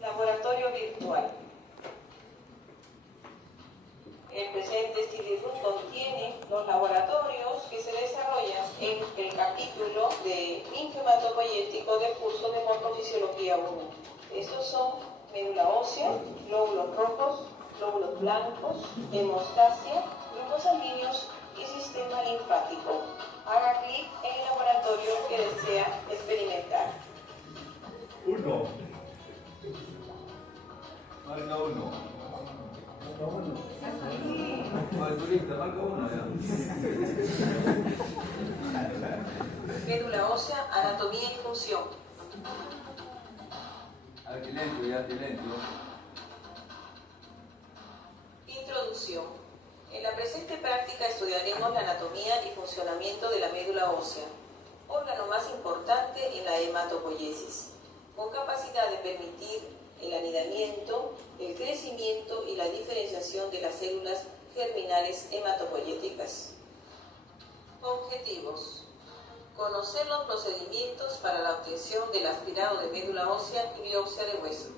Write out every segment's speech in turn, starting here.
Laboratorio virtual. El presente CD-ROOM contiene los laboratorios que se desarrollan en el capítulo de linfomatopoyético del curso de Morfofisiología 1. Estos son médula ósea, glóbulos rojos, glóbulos blancos, hemostasia, grupos sanguíneos y sistema linfático. Haga clic en el laboratorio que desea experimentar. Uno. Marca uno. Marca uno ya. Médula ósea, anatomía y función. Silencio. Introducción. En la presente práctica estudiaremos la anatomía y funcionamiento de la médula ósea, órgano más importante en la hematopoiesis, con capacidad de permitir el anidamiento, el crecimiento y la diferenciación de las células germinales hematopoyéticas. Objetivos. Conocer los procedimientos para la obtención del aspirado de médula ósea y biopsia de hueso.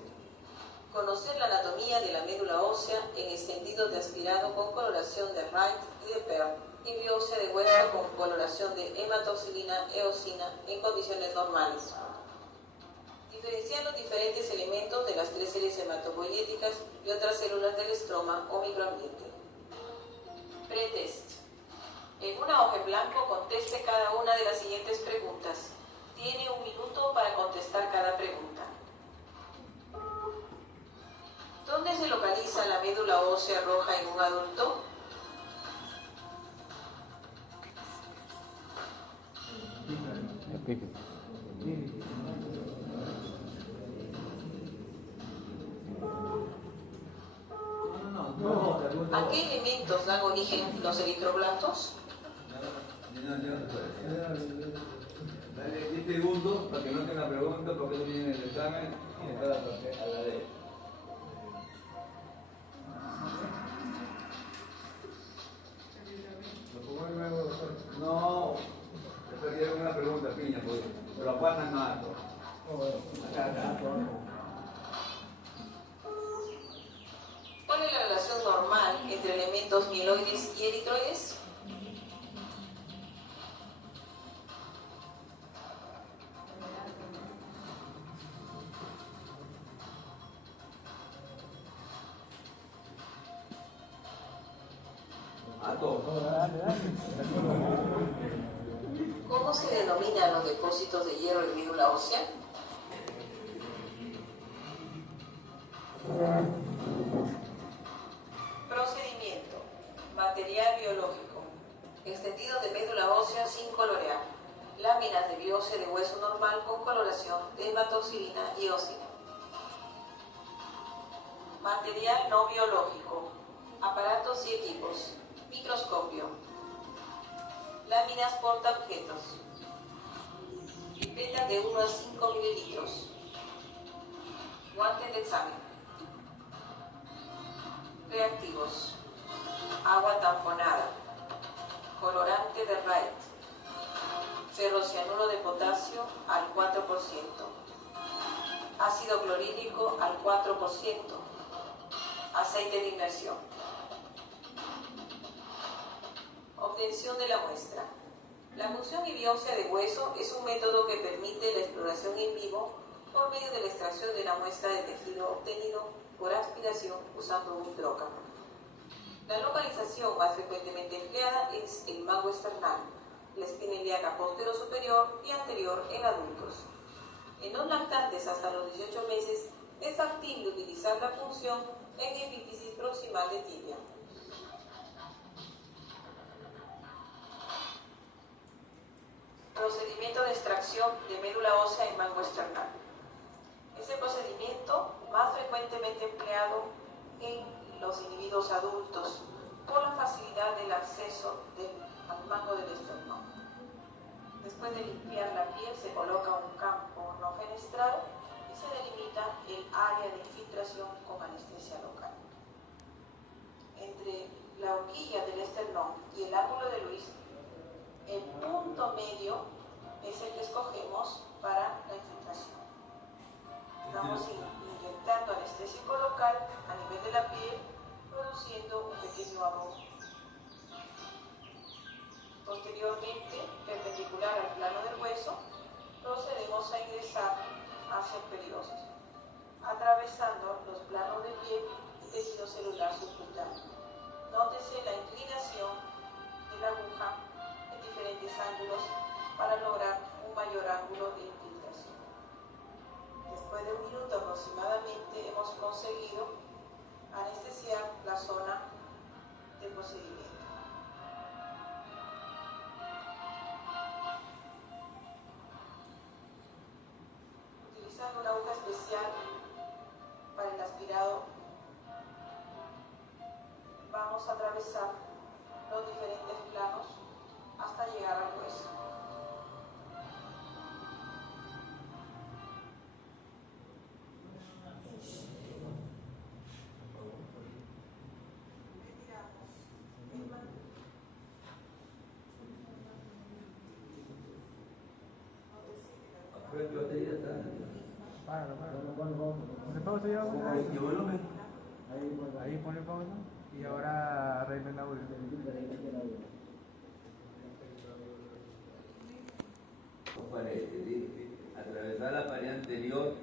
Conocer la anatomía de la médula ósea en extendidos de aspirado con coloración de Wright y de Pearl y biopsia de hueso con coloración de hematoxilina eosina en condiciones normales. Diferenciar los diferentes elementos de las tres células hematopoyéticas y otras células del estroma o microambiente. Pretest. En una hoja en blanco conteste cada una de las siguientes preguntas. Tiene 1 minuto para contestar cada pregunta. ¿Dónde se localiza la médula ósea roja en un adulto? ¿A qué elementos dan origen los eritroblastos? Dale 10 segundos para que no tenga preguntas porque eso viene en el examen y está a la D. No, te perdieron una pregunta, piña, porque se lo pasan a alto. ¿Cuál es la relación normal entre elementos mieloides y eritroides? ¿Cómo se denominan los depósitos de hierro en médula ósea? Procedimiento. Material biológico. Extendido de médula ósea sin colorear. Láminas de biopsia de hueso normal con coloración de hematoxilina y eosina. Material no biológico. Aparatos y equipos. Microscopio. Láminas portaobjetos. Pipetas de 1 a 5 mililitros. Guantes de examen. Reactivos. Agua tamponada. Colorante de Wright. Ferrocianuro de potasio al 4%. Ácido clorhídrico al 4%. Aceite de inmersión. Obtención de la muestra. La punción y biopsia de hueso es un método que permite la exploración in vivo por medio de la extracción de una muestra de tejido obtenido por aspiración usando un hidrócamo. La localización más frecuentemente empleada es el mango esternal, la espina ilíaca posterior superior y anterior en adultos. En los lactantes hasta los 18 meses es factible utilizar la punción en epífisis proximal de tibia. Procedimiento de extracción de médula ósea en mango esternal. Es el procedimiento más frecuentemente empleado en los individuos adultos por la facilidad del acceso al mango del esternón. Después de limpiar la piel se coloca un campo no fenestrado y se delimita el área de infiltración con anestesia local. Entre la horquilla del esternón y el ángulo de Luis, el punto punto medio es el que escogemos para la infiltración. Estamos inyectando anestésico local a nivel de la piel, produciendo un pequeño abón. Posteriormente, perpendicular al plano del hueso, procedemos a ingresar hacia el periósteo, atravesando los planos de piel y tejido celular subcutáneo. Nótese la inclinación de la aguja en diferentes ángulos para lograr un mayor ángulo de infiltración. Después de 1 minuto aproximadamente hemos conseguido anestesiar la zona del procedimiento. Utilizando una aguja especial para el aspirado, vamos a atravesar los diferentes planos hasta llegar al hueso. ¿Pone pausa ya? Ahí pone pausa y ahora arreglen el audio. Atravesar la pared anterior,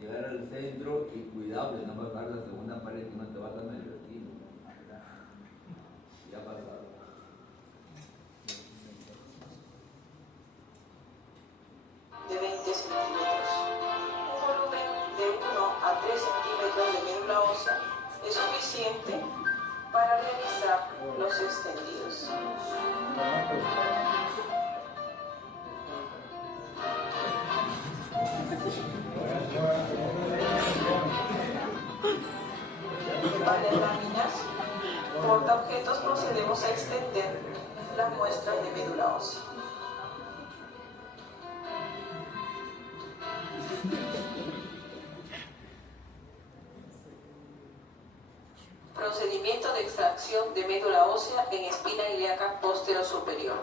llegar al centro y cuidado de no pasar la segunda pared que no te vas a dar el destino. Ya pasado. De 20 centímetros. Un volumen de 1 a 3 centímetros de médula ósea es suficiente para realizar los extendidos. En varias láminas, portaobjetos, procedemos a extender las muestras de médula ósea. Procedimiento de extracción de médula ósea en espina ilíaca posterior superior.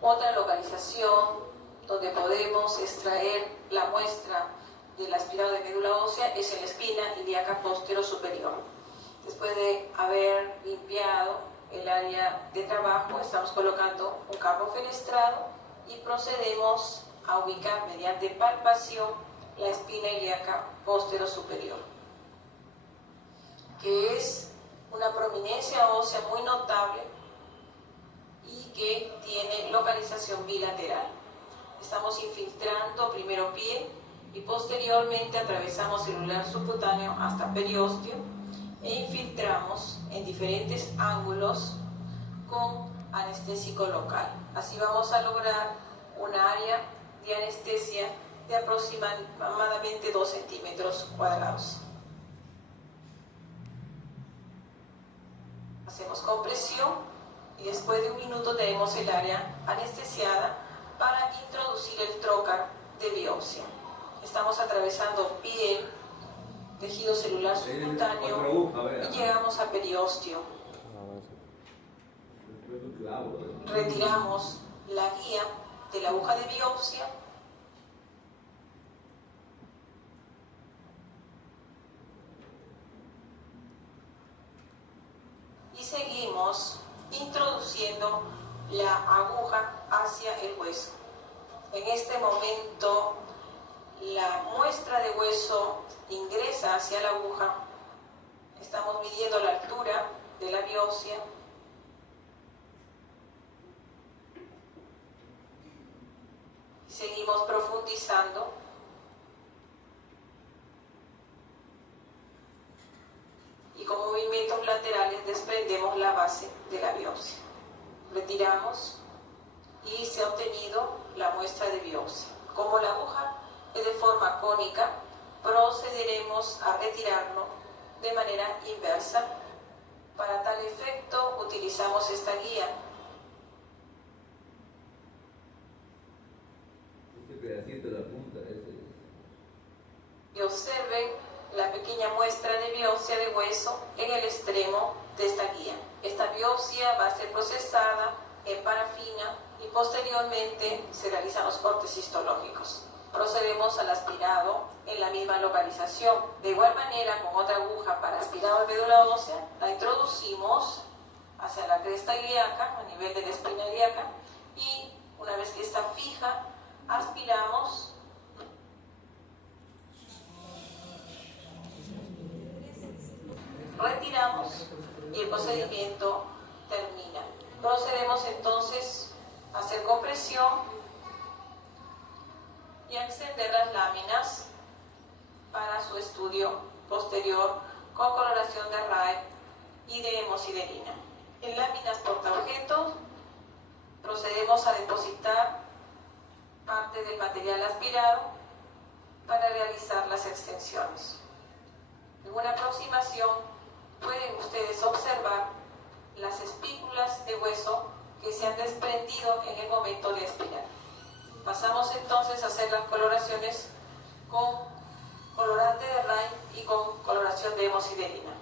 Otra localización donde podemos extraer la muestra del aspirado de médula ósea es en la espina ilíaca posterior superior. Después de haber limpiado el área de trabajo, estamos colocando un campo fenestrado y procedemos a ubicar mediante palpación la espina ilíaca posterior superior, que es una prominencia ósea muy notable y que tiene localización bilateral. Estamos infiltrando primero piel y posteriormente atravesamos celular subcutáneo hasta periósteo e infiltramos en diferentes ángulos con anestésico local. Así vamos a lograr un área de anestesia de aproximadamente 2 centímetros cuadrados. Hacemos compresión y después de 1 minuto tenemos el área anestesiada para introducir el trocar de biopsia. Estamos atravesando piel, tejido celular subcutáneo y llegamos a periósteo. Retiramos la guía de la aguja de biopsia y seguimos introduciendo la aguja hacia el hueso. En este momento la muestra de hueso ingresa hacia la aguja. Estamos midiendo la altura de la biopsia. Seguimos profundizando. Y con movimientos laterales desprendemos la base de la biopsia. Retiramos y se ha obtenido la muestra de biopsia. Como la aguja es de forma cónica, procederemos a retirarlo de manera inversa. Para tal efecto utilizamos esta guía. Este pedacito de la punta, Y observen la pequeña muestra de biopsia de hueso en el extremo de esta guía. Esta biopsia va a ser procesada en parafina y posteriormente se realizan los cortes histológicos. Procedemos al aspirado en la misma localización. De igual manera, con otra aguja para aspirado de médula ósea, la introducimos hacia la cresta ilíaca, a nivel de la espina ilíaca, y una vez que está fija, aspiramos retiramos y el procedimiento termina. Procedemos entonces a hacer compresión y a extender las láminas para su estudio posterior con coloración de RAE y de hemosiderina. En láminas portaobjetos procedemos a depositar parte del material aspirado para realizar las extensiones. En una aproximación pueden ustedes observar las espículas de hueso que se han desprendido en el momento de aspirar. Pasamos entonces a hacer las coloraciones con colorante de RAE y con coloración de hemosiderina.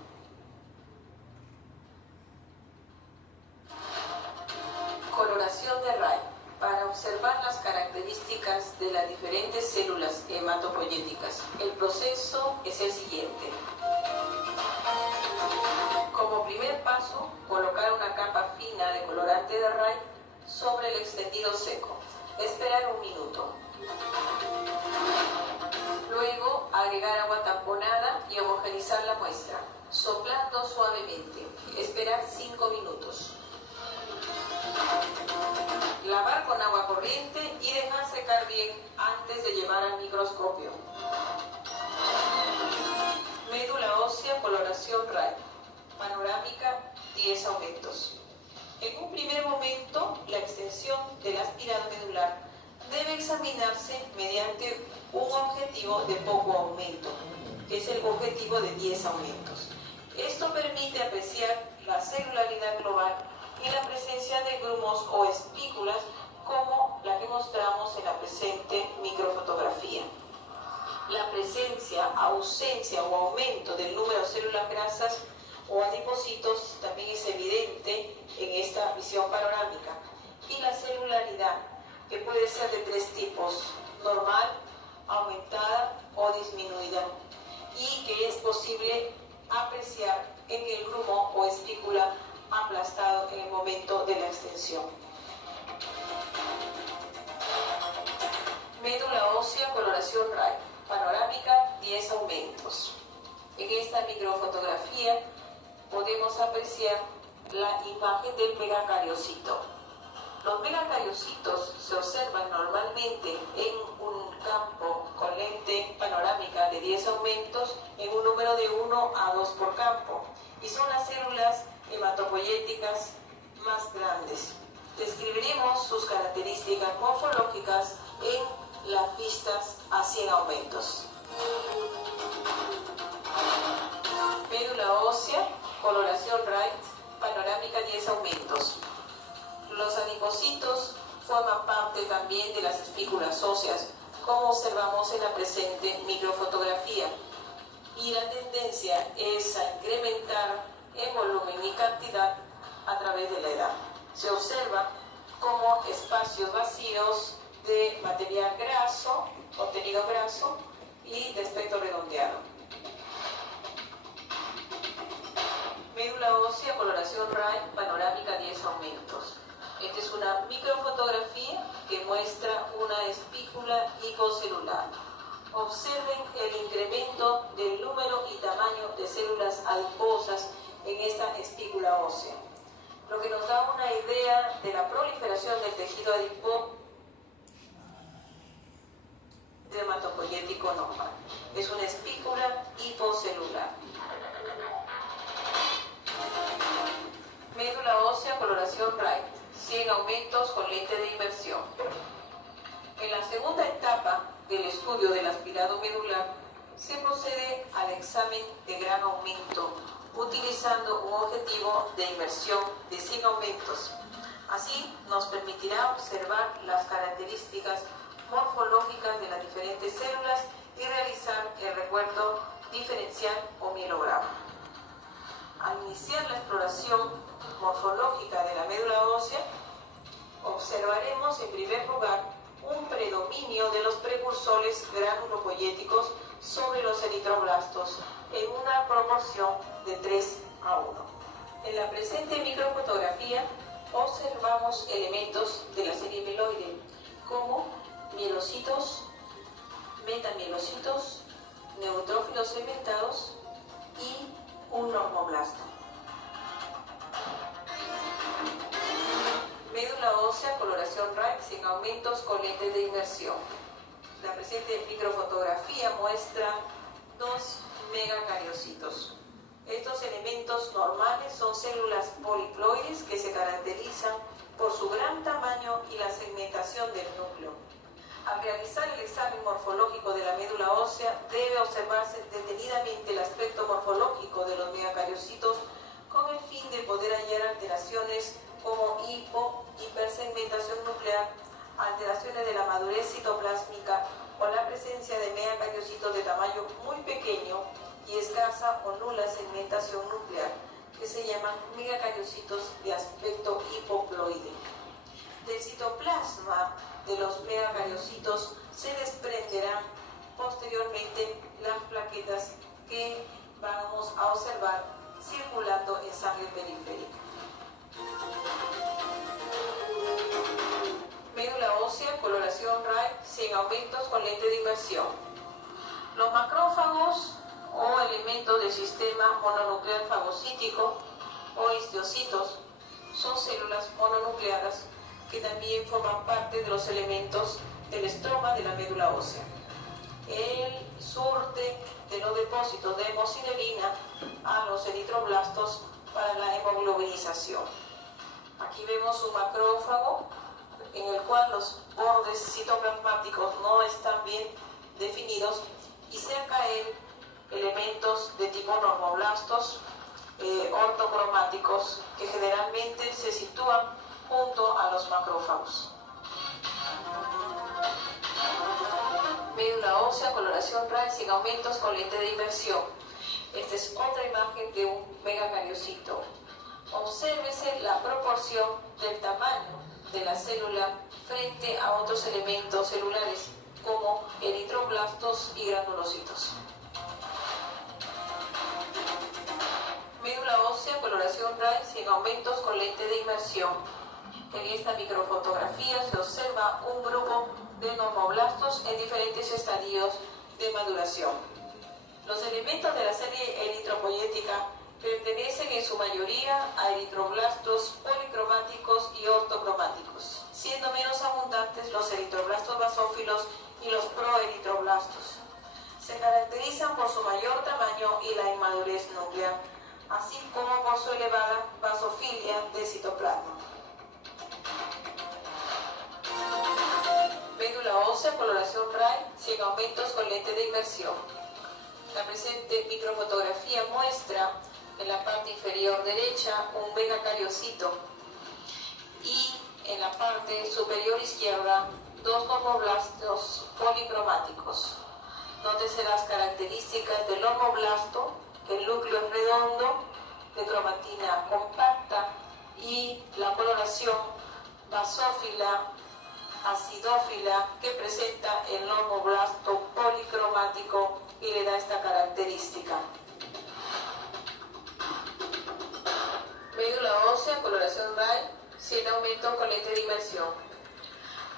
Coloración de RAE. Para observar las características de las diferentes células hematopoyéticas, el proceso es el siguiente. Como primer paso, colocar una capa fina de colorante de RAE sobre el extendido seco. Esperar 1 minuto. Luego, agregar agua tamponada y homogeneizar la muestra, soplando suavemente. Esperar 5 minutos. Lavar con agua corriente y dejar secar bien antes de llevar al microscopio. Médula ósea, coloración RAE. Panorámica, 10 aumentos. En un primer momento, la extensión del aspirado medular debe examinarse mediante un objetivo de poco aumento, que es el objetivo de 10 aumentos. Esto permite apreciar la celularidad global y la presencia de grumos o espículas como la que mostramos en la presente microfotografía. La presencia, ausencia o aumento del número de células grasas o adipocitos también es evidente en esta visión panorámica. Y la celularidad, que puede ser de 3 tipos: normal, aumentada o disminuida, y que es posible apreciar en el grumo o espícula aplastado en el momento de la extensión. Médula ósea, coloración RAE. Panorámica, 10 aumentos. En esta microfotografía podemos apreciar la imagen del megacariocito. Los megacariocitos se observan normalmente en un campo con lente panorámica de 10 aumentos en un número de 1 a 2 por campo, y son las células hematopoyéticas más grandes. Describiremos sus características morfológicas en las vistas a 100 aumentos. Médula ósea, coloración RAE, panorámica 10 aumentos. Los adipocitos forman parte también de las espículas óseas, como observamos en la presente microfotografía, y la tendencia es a incrementar en volumen y cantidad a través de la edad. Se observa como espacios vacíos de material graso, contenido graso y de aspecto redondeado. Médula ósea, coloración RAE, panorámica 10 aumentos. Esta es una microfotografía que muestra una espícula hipocelular. Observen el incremento del número y tamaño de células adiposas en esta espícula ósea, lo que nos da una idea de la proliferación del tejido adiposo hematopoyético normal. Es una espícula hipocelular. Médula ósea, coloración RAE, 100 aumentos con lente de inversión. En la segunda etapa del estudio del aspirado medular, se procede al examen de gran aumento, utilizando un objetivo de inversión de 100 aumentos. Así nos permitirá observar las características morfológicas de las diferentes células y realizar el recuerdo diferencial o mielograma. Al iniciar la exploración morfológica de la médula ósea, observaremos en primer lugar un predominio de los precursores granulopoyéticos sobre los eritroblastos en una proporción de 3:1. En la presente microfotografía observamos elementos de la serie mieloide como mielocitos, metamielocitos, neutrófilos segmentados y un normoblasto. Médula ósea, coloración Wright sin aumentos con lentes de inmersión. La presente microfotografía muestra 2 megacariocitos. Estos elementos normales son células poliploides que se caracterizan por su gran tamaño y la segmentación del núcleo. Al realizar el examen morfológico de la médula ósea, debe observarse detenidamente el aspecto morfológico de los megacariocitos con el fin de poder hallar alteraciones como hipersegmentación nuclear, alteraciones de la madurez citoplásmica o la presencia de megacariocitos de tamaño muy pequeño y escasa o nula segmentación nuclear, que se llaman megacariocitos de aspecto hipoploide. Del citoplasma de los megacariocitos se desprenderán posteriormente las plaquetas que vamos a observar circulando en sangre periférica. Médula ósea, coloración Wright sin aumentos con lente de inmersión. Los macrófagos o elementos del sistema mononuclear fagocítico o histiocitos son células mononucleadas que también forman parte de los elementos del estroma de la médula ósea. Él surte de los depósitos de hemosiderina a los eritroblastos para la hemoglobinización. Aquí vemos un macrófago en el cual los bordes citoplasmáticos no están bien definidos y cerca a él elementos de tipo normoblastos ortocromáticos que generalmente se sitúan junto a los macrófagos. Médula ósea, coloración Wright sin aumentos con lente de inmersión. Esta es otra imagen de un megacariocito. Obsérvese la proporción del tamaño de la célula frente a otros elementos celulares como eritroblastos y granulocitos. Médula ósea, coloración Wright sin aumentos con lente de inmersión. En esta microfotografía se observa un grupo de normoblastos en diferentes estadios de maduración. Los elementos de la serie eritropoyética pertenecen en su mayoría a eritroblastos policromáticos y ortocromáticos, siendo menos abundantes los eritroblastos basófilos y los proeritroblastos. Se caracterizan por su mayor tamaño y la inmadurez nuclear, así como por su elevada basofilia de citoplasma. Médula ósea, coloración Wright sin aumentos con lente de inmersión. La presente microfotografía muestra en la parte inferior derecha un megacariocito y en la parte superior izquierda 2 normoblastos policromáticos. Nótese las características del normoblasto. El núcleo es redondo, de cromatina compacta y la coloración basófila, acidófila que presenta el normoblasto policromático y le da esta característica. Médula ósea, coloración Wright, sin aumento con lente de inmersión.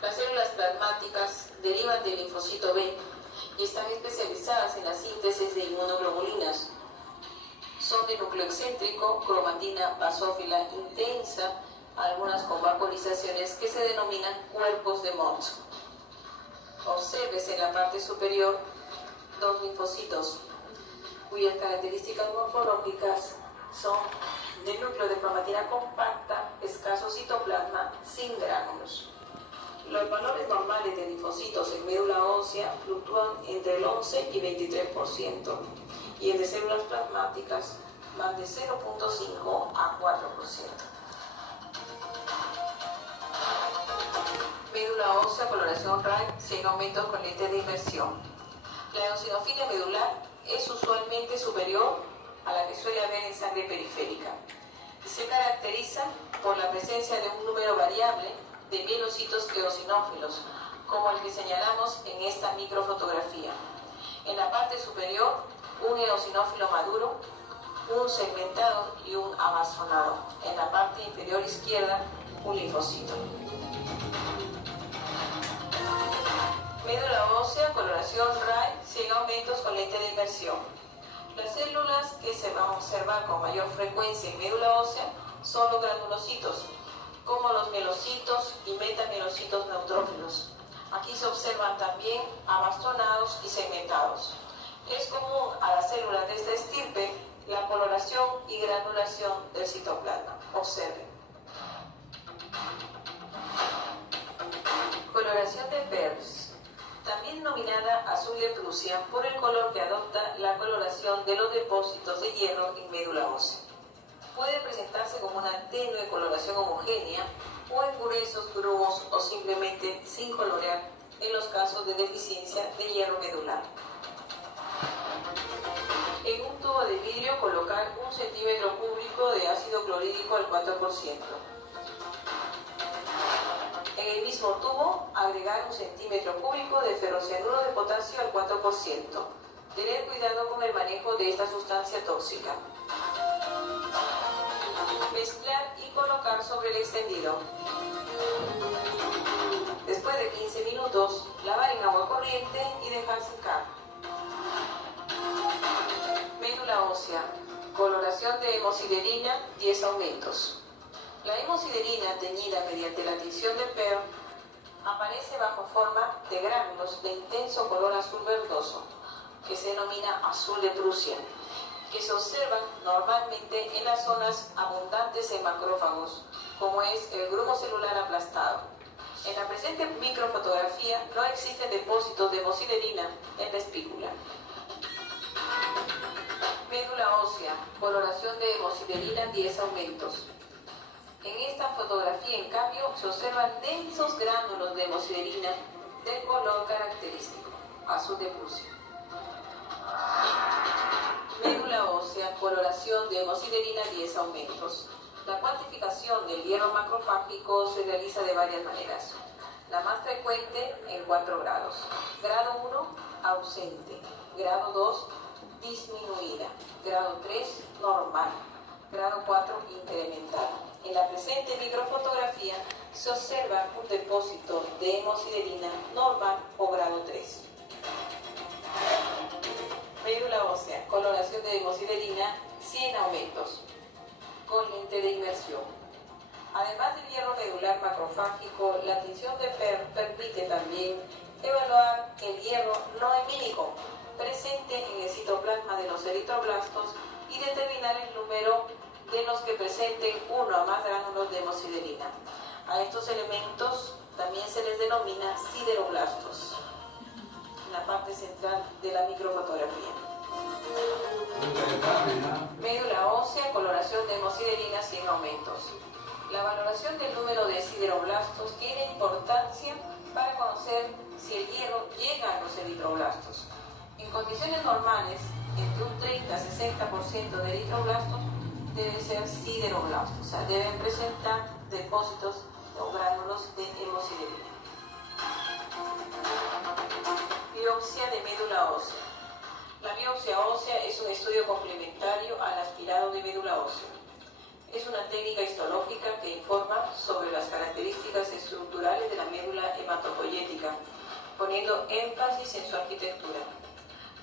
Las células plasmáticas derivan del linfocito B y están especializadas en la síntesis de inmunoglobulinas. Son de núcleo excéntrico, cromatina basófila intensa, algunas con vaporizaciones que se denominan cuerpos de Mott. Obsérvese en la parte superior 2 linfocitos, cuyas características morfológicas son de núcleo de cromatina compacta, escaso citoplasma, sin gránulos. Los valores normales de linfocitos en médula ósea fluctúan entre el 11 y 23%, y el de células plasmáticas van de 0.5 a 4%. Médula ósea, coloración Wright, sin aumentos con lente de inmersión. La eosinofilia medular es usualmente superior a la que suele haber en sangre periférica. Se caracteriza por la presencia de un número variable de mielocitos eosinófilos, como el que señalamos en esta microfotografía. En la parte superior, un eosinófilo maduro, un segmentado y un amazonado. En la parte inferior izquierda, un linfocito. Médula ósea, coloración RAI, sin aumentos con lente de inmersión. Las células que se van a observar con mayor frecuencia en médula ósea son los granulocitos, como los mielocitos y metamielocitos neutrófilos. Aquí se observan también abastonados y segmentados. Es común a las células de esta estirpe la coloración y granulación del citoplasma. Observen. Coloración de PERS, también denominada azul de Prusia por el color que adopta la coloración de los depósitos de hierro en médula ósea. Puede presentarse como una tenue coloración homogénea o en gruesos grumos o simplemente sin colorear en los casos de deficiencia de hierro medular. En un tubo de vidrio colocar 1 centímetro cúbico de ácido clorhídrico al 4%. En el mismo tubo agregar 1 centímetro cúbico de ferrocianuro de potasio al 4%. Tener cuidado con el manejo de esta sustancia tóxica. Mezclar y colocar sobre el extendido. Después de 15 minutos, lavar en agua corriente y dejar secar. Médula ósea, coloración de hemosiderina, 10 aumentos. La hemosiderina teñida mediante la tinción de PERL aparece bajo forma de gránulos de intenso color azul verdoso, que se denomina azul de Prusia, que se observan normalmente en las zonas abundantes en macrófagos, como es el grumo celular aplastado. En la presente microfotografía no existen depósitos de hemosiderina en la espícula. Médula ósea, coloración de hemosiderina, 10 aumentos. En esta fotografía, en cambio, se observan densos gránulos de hemosiderina del color característico, azul de Prusia. Médula ósea, coloración de hemosiderina, 10 aumentos. La cuantificación del hierro macrofágico se realiza de varias maneras. La más frecuente en 4 grados. Grado 1, ausente. Grado 2, disminuida. Grado 3, normal. Grado 4, incrementada. En la presente microfotografía se observa un depósito de hemosiderina normal o grado 3. Médula ósea, coloración de hemosiderina, 100 aumentos, con lente de inmersión. Además del hierro medular macrofágico, la tinción de PERL permite también evaluar el hierro no hemínico presente en el citoplasma de los eritroblastos y determinar el número de los que presenten uno o más gránulos de hemosiderina. A estos elementos también se les denomina sideroblastos, en la parte central de la microfotografía. Médula ósea, coloración de hemosiderina, 100 aumentos. La valoración del número de sideroblastos tiene importancia para conocer si el hierro llega a los eritroblastos. En condiciones normales, entre un 30 a 60% de eritroblastos deben ser sideroblastos, o sea, deben presentar depósitos o gránulos de hemosiderina. Biopsia de médula ósea. La biopsia ósea es un estudio complementario al aspirado de médula ósea. Es una técnica histológica que informa sobre las características estructurales de la médula hematopoyética, poniendo énfasis en su arquitectura.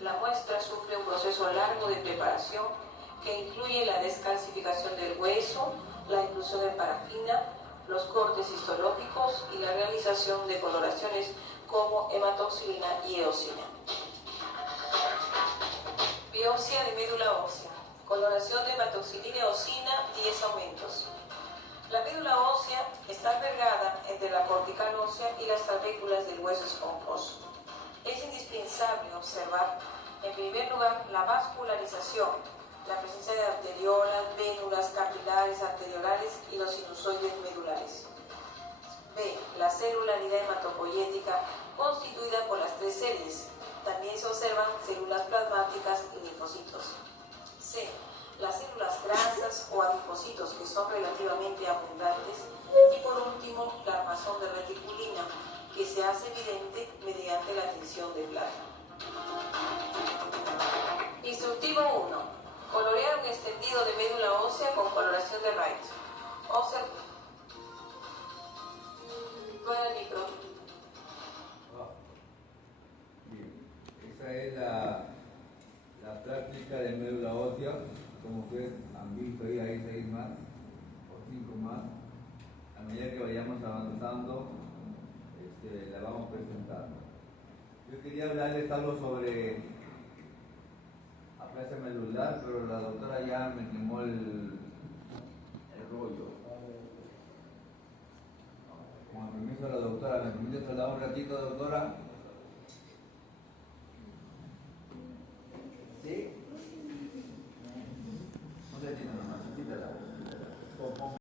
La muestra sufre un proceso largo de preparación que incluye la descalcificación del hueso, la inclusión de parafina, los cortes histológicos y la realización de coloraciones como hematoxilina y eosina. Biopsia de médula ósea. Coloración de hematoxilina y eosina, 10 aumentos. La médula ósea está albergada entre la cortical ósea y las trabéculas del hueso esponjoso. Es indispensable observar, en primer lugar, la vascularización, la presencia de arteriolas, vénulas, capilares, arteriolares y los sinusoides medulares. B. La celularidad hematopoyética constituida por las 3 series. También se observan células plasmáticas y linfocitos. C. Las células grasas o adipocitos que son relativamente abundantes. Y por último, la armazón Observa. Fuera el micrófono. Bien, esa es la práctica de médula ósea. Como ustedes han visto, ahí hay 6 más o 5 más. A medida que vayamos avanzando, la vamos presentando. Yo quería hablarles algo sobre aplasia medular, pero la doctora ya me quemó el rollo. Con el permiso de la doctora, ¿me permite hablar un ratito, doctora?